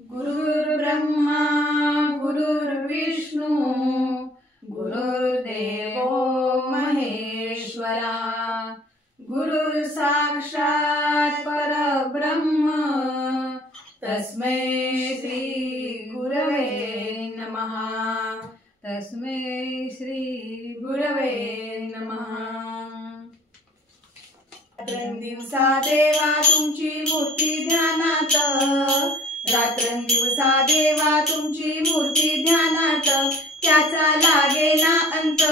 गुरुर्ब्रह्मा गुरुर्विष्णू गुरुर्देवो महेश्वरा गुरुर्साक्षात् परब्रह्म तस्मै श्री गुरवे नमः। तस्मै श्री गुरवे नमः। रात्रंदिवसा देवा तुमची मूर्ती ध्यानात, रात्रंदिवसा देवा तुमची मूर्ती ध्यानात, त्याचा लागे ना अंत,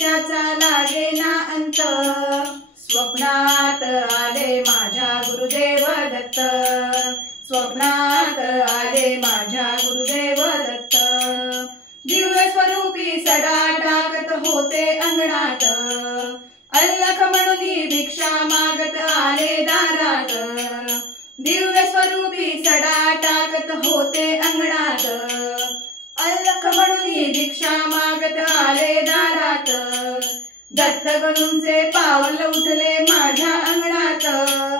त्याचा लागे ना अंत। स्वप्नात आले माझ्या गुरुदेव दत्त, स्वप्नात आले माझ्या गुरुदेव दत्त। दिव्य स्वरूपी सडा टाकत होते अंगणात, अल्लख म्हणून भिक्षा मागत आले दारात। दिव्य स्वरूपी सडा टाकत होते अंगणात, अल्लख म्हणून भिक्षा मागत आले दारात। दत्त गुरूंचे पावल उठले माझ्या अंगणात,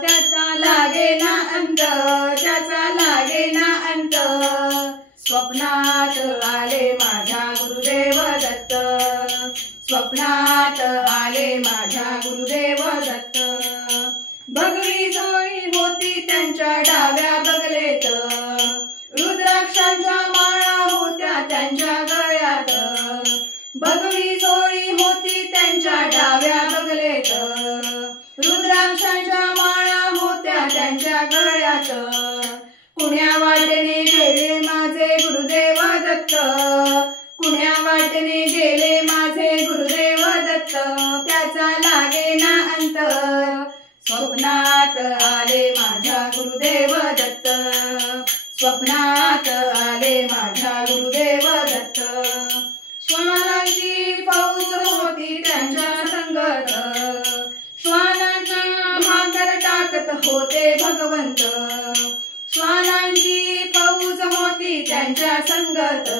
त्याचा लागे ना अंत, त्याचा लागे ना अंत। स्वप्नात आले माझ्या गुरुदेव दत्त, स्वप्नात आले माझ्या गुरुदेव दत्त। भगवी जोडी होती त्यांच्या डाव्या बगलेत, रुद्राक्षांच्या माळा होत्या त्यांच्या गळ्यात। भगवी जोडी होती त्यांच्या डाव्या बगलेत, रुद्राक्षांच्या माळा होत्या त्यांच्या गळ्यात। कुण्या वाटेने गेले माझे गुरुदेव दत्त, कुण्या वाटेने गेले माझे गुरुदेव दत्त, त्याचा लागे ना अंत। स्वप्नात आले माझ्या गुरुदेव दत्त, स्वप्नात आले माझ्या गुरुदेव दत्त। श्वानांची फौज होती त्यांच्या संगत, श्वानांचा भाकर टाकत होते भगवंत। श्वानांची फौज होती त्यांच्या संगत,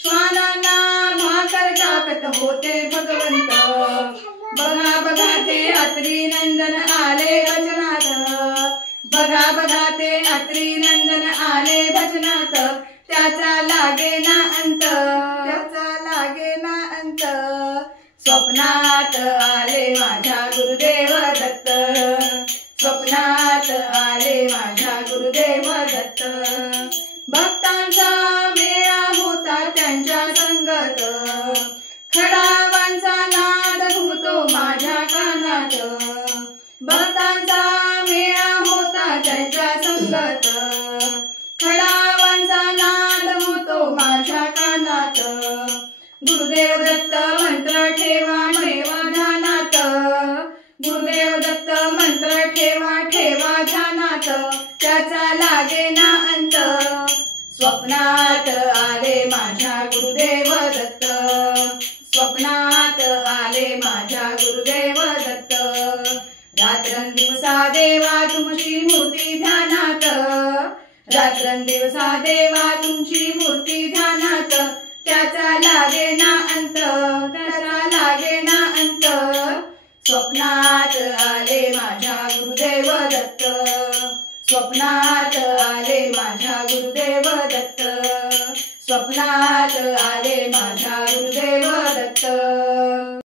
श्वानांना भाकर टाकत होते भगवंत। बघा बघा ते अत्री नंदन आले भजनात, बघा बघा ते अत्री नंदन आले भजनात, त्याचा लागे ना अंत, त्याचा लागे ना अंत। स्वप्नात आले माझ्या गुरुदेव दत्त, स्वप्नात आले माझ्या गुरुदेव दत्त। भक्तांचा मेळा होता त्यांच्या संगत, खडावांचा नाद घुमतो माझ्या कानात। भक्तांचा मेळा होता त्यांच्या संगत, खडावांचा नाद घुमतो माझ्या कानात। गुरुदेव दत्त मंत्र ठेवा ठेवा ध्यानात, गुरुदेव दत्त मंत्र ठेवा ठेवा ध्यानात, त्याचा लागे ना अंत। स्वप्नात आले माझ्या गुरुदेव दत्त, स्वप्नात आले माझ्या गुरुदेव दत्त। रात्रंदिवसा देवा तुमची मूर्ती ध्यानात, रात्रंदिवसा देवा तुमची मूर्ती ध्यानात, त्याचा लागे ना अंत, त्याचा लागे ना अंत। स्वप्नात आले माझ्या गुरुदेव दत्त, स्वप्नात आले माझ्या गुरुदेव